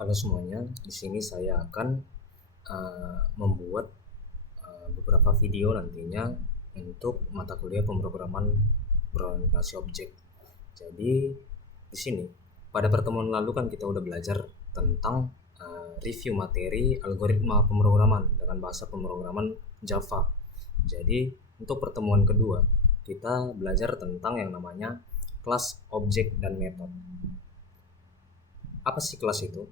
Halo semuanya, di sini saya akan membuat beberapa video nantinya untuk mata kuliah pemrograman berorientasi objek. Jadi di sini pada pertemuan lalu kan kita udah belajar tentang review materi algoritma pemrograman dengan bahasa pemrograman Java. Jadi untuk pertemuan kedua kita belajar tentang yang namanya kelas, objek, dan metode. Apa sih kelas itu?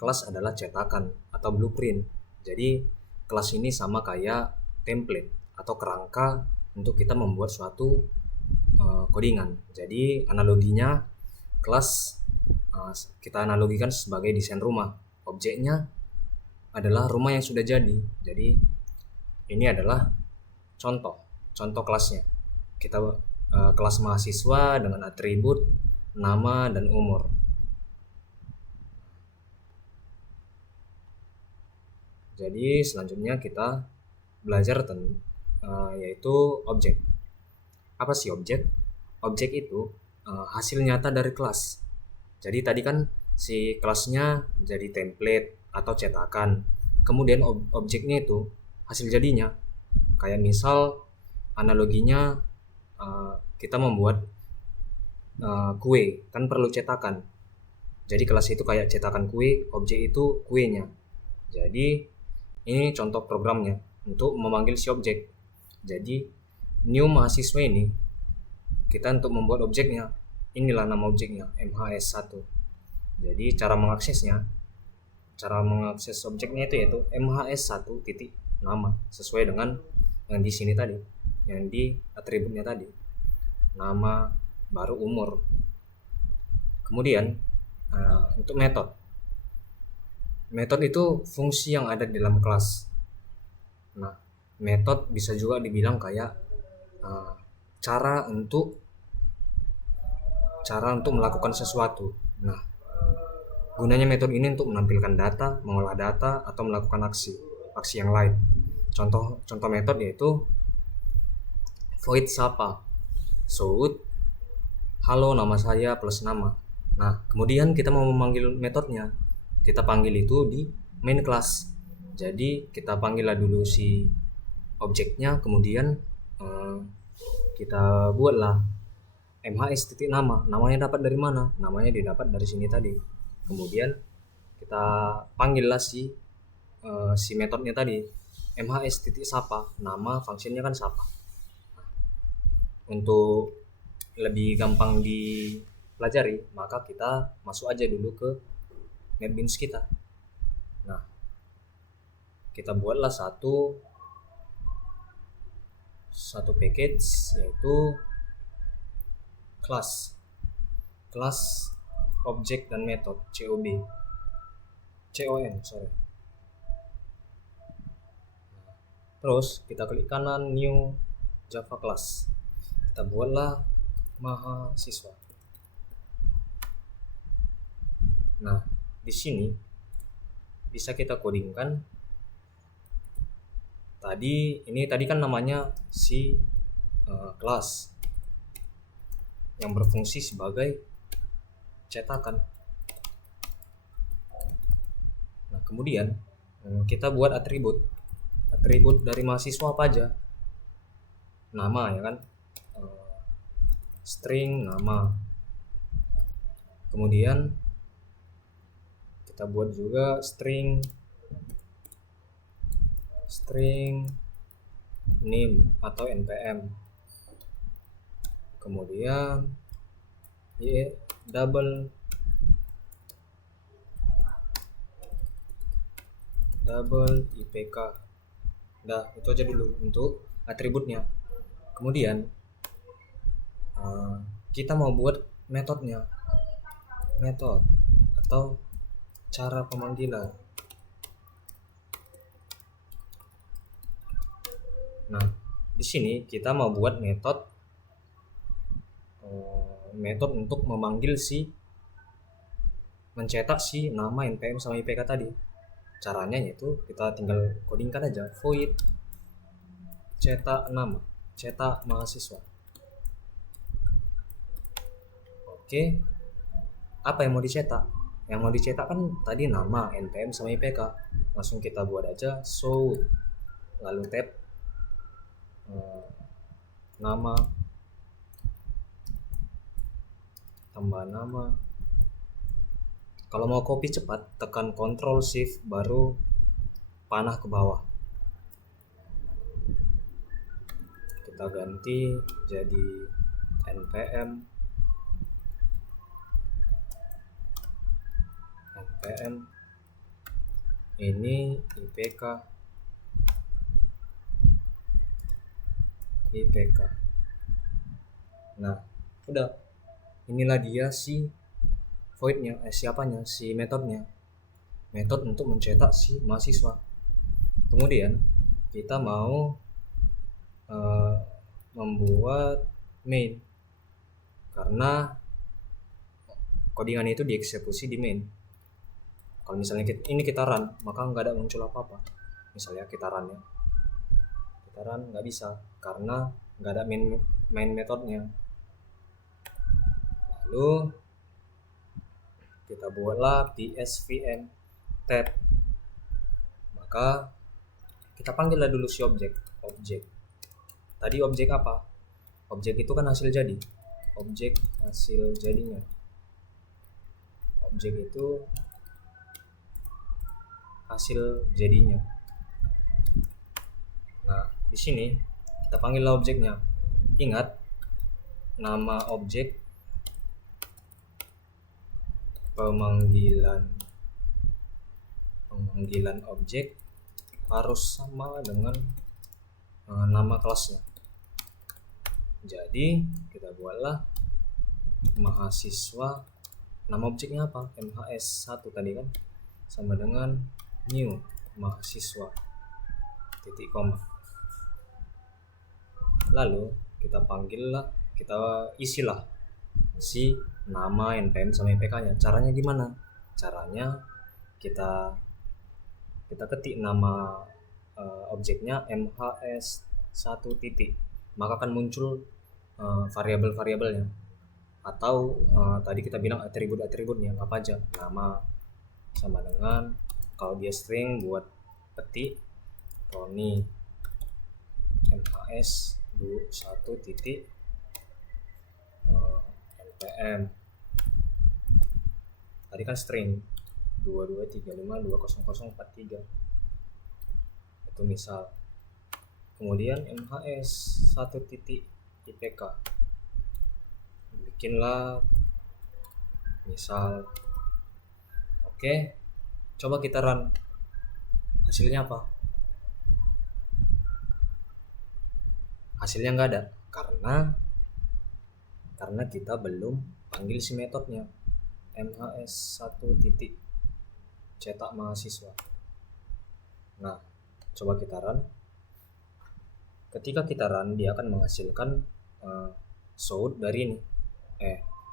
Kelas adalah cetakan atau blueprint. Jadi kelas ini sama kayak template atau kerangka untuk kita membuat suatu codingan. Jadi analoginya kelas kita analogikan sebagai desain rumah. Objeknya adalah rumah yang sudah jadi. Jadi ini adalah contoh kelasnya. Kita kelas mahasiswa dengan atribut nama dan umur. Jadi selanjutnya kita belajar yaitu objek. Apa sih objek? Objek itu hasil nyata dari kelas. Jadi tadi kan si kelasnya jadi template atau cetakan. Kemudian objeknya itu hasil jadinya. Kayak misal analoginya kita membuat kue, kan perlu cetakan. Jadi kelas itu kayak cetakan kue, objek itu kuenya. Jadi ini contoh programnya untuk memanggil si objek. Jadi new mahasiswa ini kita untuk membuat objeknya, inilah nama objeknya MHS1. Jadi cara mengakses objeknya itu yaitu MHS1 titik nama sesuai dengan yang di sini tadi, yang di atributnya tadi, nama baru umur. Kemudian untuk metode itu fungsi yang ada di dalam kelas. Nah, metode bisa juga dibilang kayak cara untuk melakukan sesuatu. Nah, gunanya metode ini untuk menampilkan data, mengolah data, atau melakukan aksi yang lain. Contoh metode yaitu void sapa, shout, halo nama saya plus nama. Nah, kemudian kita mau memanggil metodenya, kita panggil itu di main class. Jadi kita panggillah dulu si objeknya, kemudian kita buatlah MHS titik nama. Namanya dapat dari mana? Namanya didapat dari sini tadi. Kemudian kita panggillah si metodenya tadi, MHS titik sapa. Nama fungsinya kan sapa. Untuk lebih gampang dipelajari, maka kita masuk aja dulu ke NetBeans kita. Nah, kita buatlah satu package yaitu kelas objek dan metode COM. Terus kita klik kanan new Java class, kita buatlah mahasiswa. Nah, di sini bisa kita codingkan. Tadi kan namanya si kelas yang berfungsi sebagai cetakan. Nah, kemudian kita buat atribut dari mahasiswa apa aja? Nama, ya kan, string nama. Kemudian kita buat juga string name atau npm. Kemudian double IPK. Dah, itu aja dulu untuk atributnya. Kemudian kita mau buat metode atau cara pemanggilan. Nah, di sini kita mau buat metode untuk memanggil mencetak si nama npm sama IPK tadi. Caranya yaitu kita tinggal codingkan aja void cetak nama, cetak mahasiswa. Oke, apa yang mau dicetak? Yang mau dicetak kan tadi nama, NPM sama IPK. Langsung kita buat aja show, lalu tab nama, tambah nama. Kalau mau copy cepat, tekan Ctrl Shift baru panah ke bawah. Kita ganti jadi NPM ini IPK. Nah, udah, inilah dia si voidnya, si metodenya, metode untuk mencetak si mahasiswa. Kemudian kita mau membuat main, karena codingan itu dieksekusi di main. Kalau misalnya kita run, maka nggak ada muncul apa-apa. Misalnya kita run nggak bisa karena nggak ada main metodenya. Lalu kita buatlah psvm tab, maka kita panggillah dulu si objek. Tadi objek apa? Objek itu kan hasil jadi, objek hasil jadinya. Objek itu hasil jadinya. Nah, di sini kita panggillah objeknya. Ingat, nama objek pemanggilan objek harus sama dengan nama kelasnya. Jadi kita buatlah mahasiswa, nama objeknya apa? MHS1 tadi kan, sama dengan new mahasiswa titik koma. Lalu kita isilah si nama, NPM sama IPK nya. Caranya gimana? Caranya kita ketik nama objeknya MHS1 titik, maka akan muncul variabel-variabelnya, atau tadi kita bilang atribut-atributnya apa aja. Nama sama dengan, kalau dia string buat petik Tony MHS1 titik NPM. Tadi kan string 2235200043 itu misal. Kemudian MHS1 titik IPK, bikinlah misal. Oke, coba kita run, hasilnya apa? Hasilnya nggak ada, karena kita belum panggil si metodenya MHS1 titik cetak mahasiswa. Nah, coba kita run. Ketika kita run, dia akan menghasilkan show dari ini,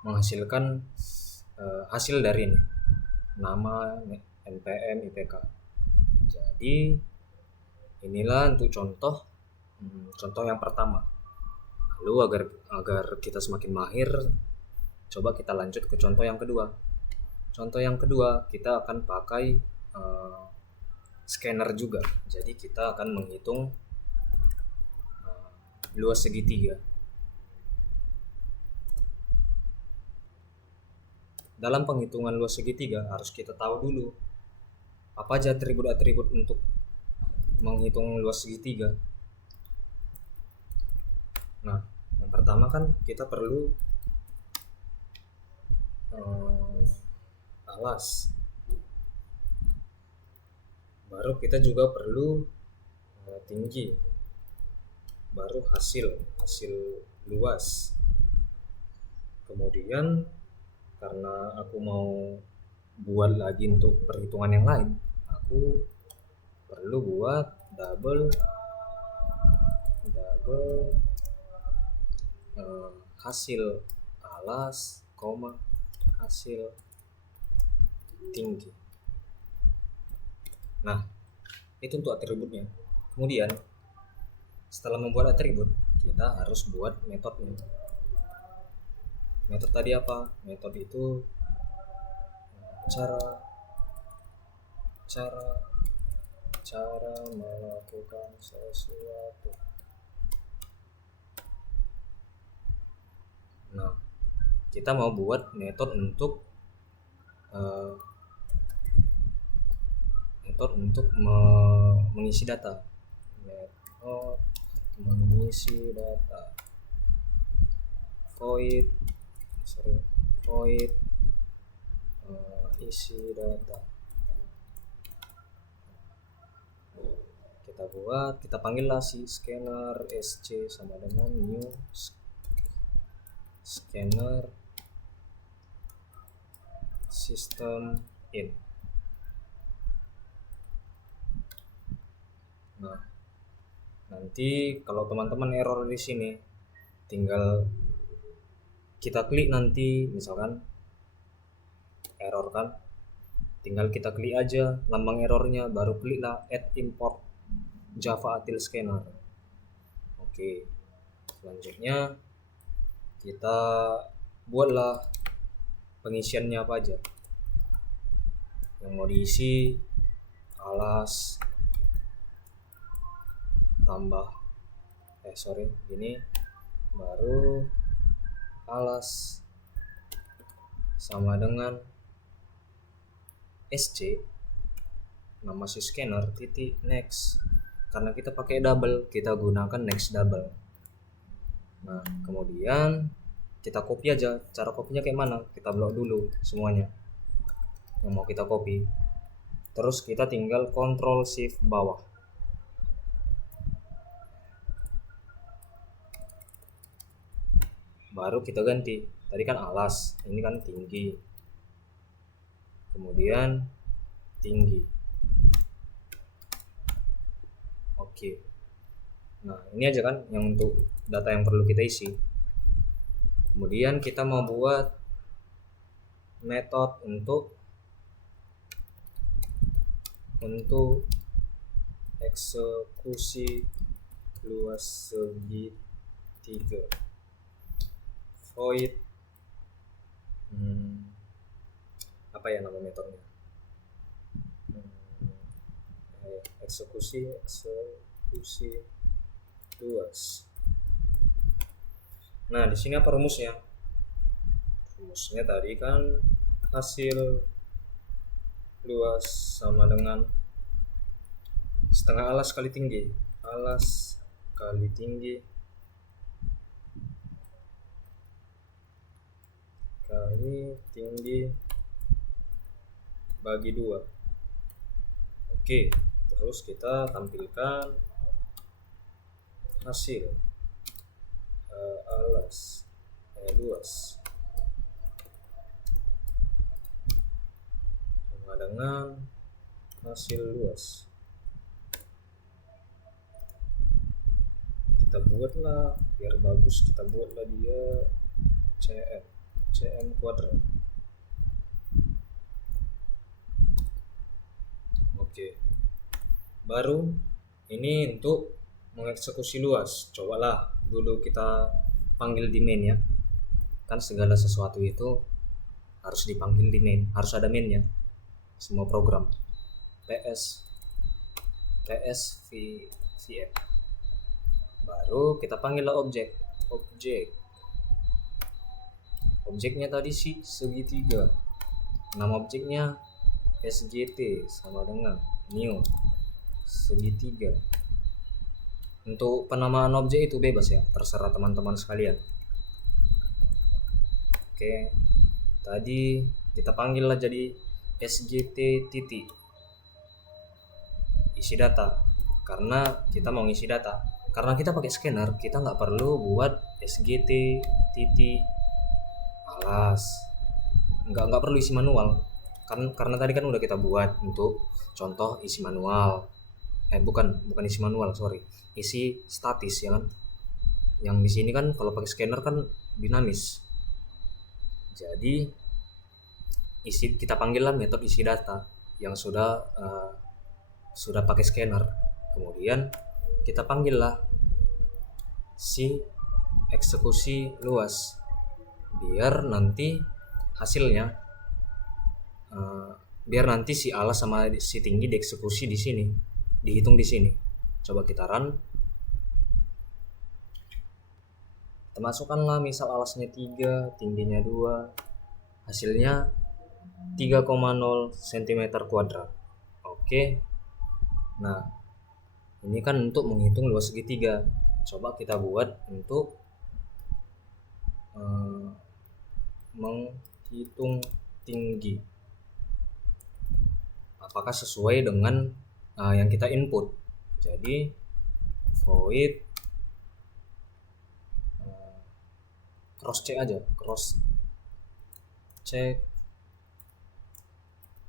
menghasilkan hasil dari ini, nama, NPM, IPK. Jadi inilah untuk contoh yang pertama. Lalu agar kita semakin mahir, coba kita lanjut ke contoh yang kedua. Contoh yang kedua kita akan pakai scanner juga. Jadi kita akan menghitung luas segitiga. Dalam penghitungan luas segitiga harus kita tahu dulu apa aja atribut-atribut untuk menghitung luas segitiga. Nah, yang pertama kan kita perlu alas, baru kita juga perlu tinggi, baru hasil luas. Kemudian karena aku mau buat lagi untuk perhitungan yang lain, aku perlu buat double hasil alas, hasil tinggi. Nah, itu untuk atributnya. Kemudian setelah membuat atribut, kita harus buat metodnya. Metode tadi apa? Metode itu cara cara cara melakukan sesuatu. Nah, kita mau buat metode untuk mengisi data. Metode mengisi data. Void isi data. Kita panggillah si scanner sc sama dengan new scanner system in. Nah, nanti kalau teman-teman error di sini, tinggal kita klik nanti, misalkan error kan, tinggal kita klik aja lambang errornya, baru kliklah add import Java Util Scanner. Oke, selanjutnya kita buatlah pengisiannya apa aja yang mau diisi. Alas tambah gini, baru alas sama dengan sc nama si scanner titik next. Karena kita pakai double, kita gunakan next double. Nah, kemudian kita copy aja. Cara kopinya kayak mana? Kita blok dulu semuanya yang mau kita copy. Terus kita tinggal Ctrl Shift bawah. Baru kita ganti. Tadi kan alas, ini kan tinggi. Kemudian tinggi. Oke. Nah, ini aja kan yang untuk data yang perlu kita isi. Kemudian kita mau buat metode untuk eksekusi luas segitiga. Void apa ya nama metodenya? Eksekusi luas. Nah, di sini apa rumusnya? Rumusnya tadi kan hasil luas sama dengan setengah alas kali tinggi. Alas kali tinggi kali tinggi bagi 2. Oke, terus kita tampilkan hasil alas luas sama dengan hasil luas. Kita buatlah biar bagus, kita buatlah dia cm kuadrat. Oke, baru ini untuk mengeksekusi luas. Cobalah dulu kita panggil di main ya. Kan segala sesuatu itu harus dipanggil di main, harus ada mainnya. Semua program ps vm. Baru kita panggillah objeknya tadi si segitiga. Nama objeknya sgt sama dengan new segitiga. Untuk penamaan objek itu bebas ya, terserah teman-teman sekalian. Oke, tadi kita panggillah jadi sgt titik isi data, karena kita mau ngisi data. Karena kita pakai scanner, kita nggak perlu buat sgt titik alas, nggak perlu isi manual. Karena tadi kan udah kita buat untuk contoh isi manual. Bukan isi manual, isi statis ya kan. Yang di sini kan kalau pakai scanner kan dinamis. Jadi kita panggillah metode isi data yang sudah pakai scanner. Kemudian kita panggillah si eksekusi luas biar nanti hasilnya biar nanti si alas sama si tinggi dieksekusi di sini, dihitung di sini. Coba kita run. Kita masukkanlah misal alasnya 3, tingginya 2, hasilnya 3,0 cm kuadrat. Oke. Nah, ini kan untuk menghitung luas segitiga. Coba kita buat untuk menghitung tinggi. Apakah sesuai dengan yang kita input. Jadi void cross check aja, cross check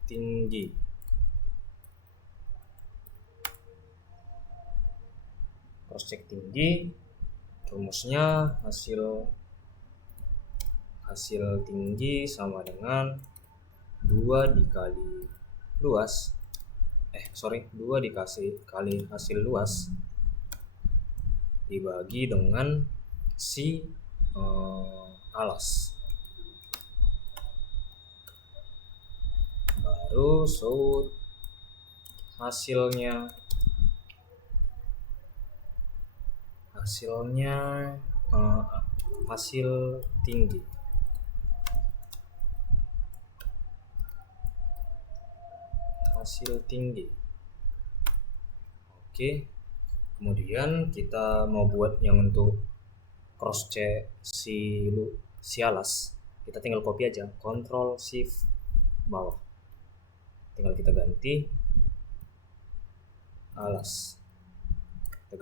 tinggi. Cross check tinggi, rumusnya hasil tinggi sama dengan 2 dikali luas, 2 dikasih kali hasil luas dibagi dengan si alas. Baru show hasilnya hasil tinggi. Oke, kemudian kita mau buat yang untuk cross check si alas, kita tinggal copy aja, Ctrl Shift bawah, tinggal kita ganti alas, kita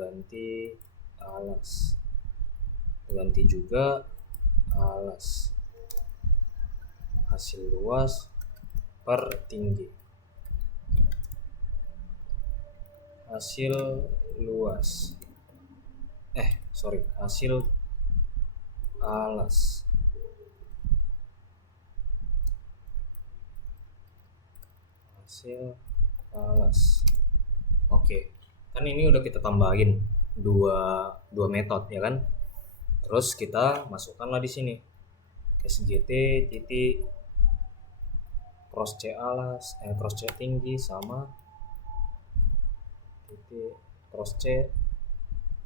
ganti juga alas, hasil luas per tinggi, hasil alas. Oke, kan ini udah kita tambahin dua metode ya kan. Terus kita masukkanlah di sini sgt titik cross check alas, cross check tinggi sama titik cross check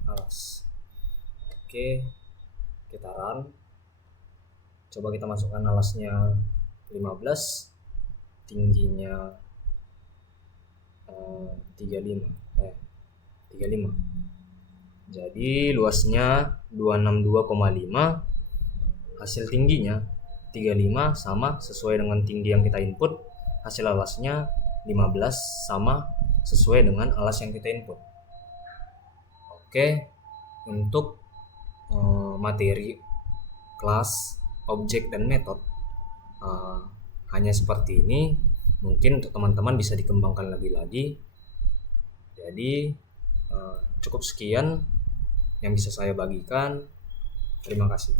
alas. Oke, kita run. Coba kita masukkan alasnya 15, tingginya 35. Jadi luasnya 262,5, hasil tingginya 35 sama sesuai dengan tinggi yang kita input, hasil alasnya 15 sama sesuai dengan alas yang kita input. Oke, untuk materi kelas, objek, dan metode hanya seperti ini. Mungkin untuk teman-teman bisa dikembangkan lebih lagi. Jadi cukup sekian yang bisa saya bagikan. Terima kasih.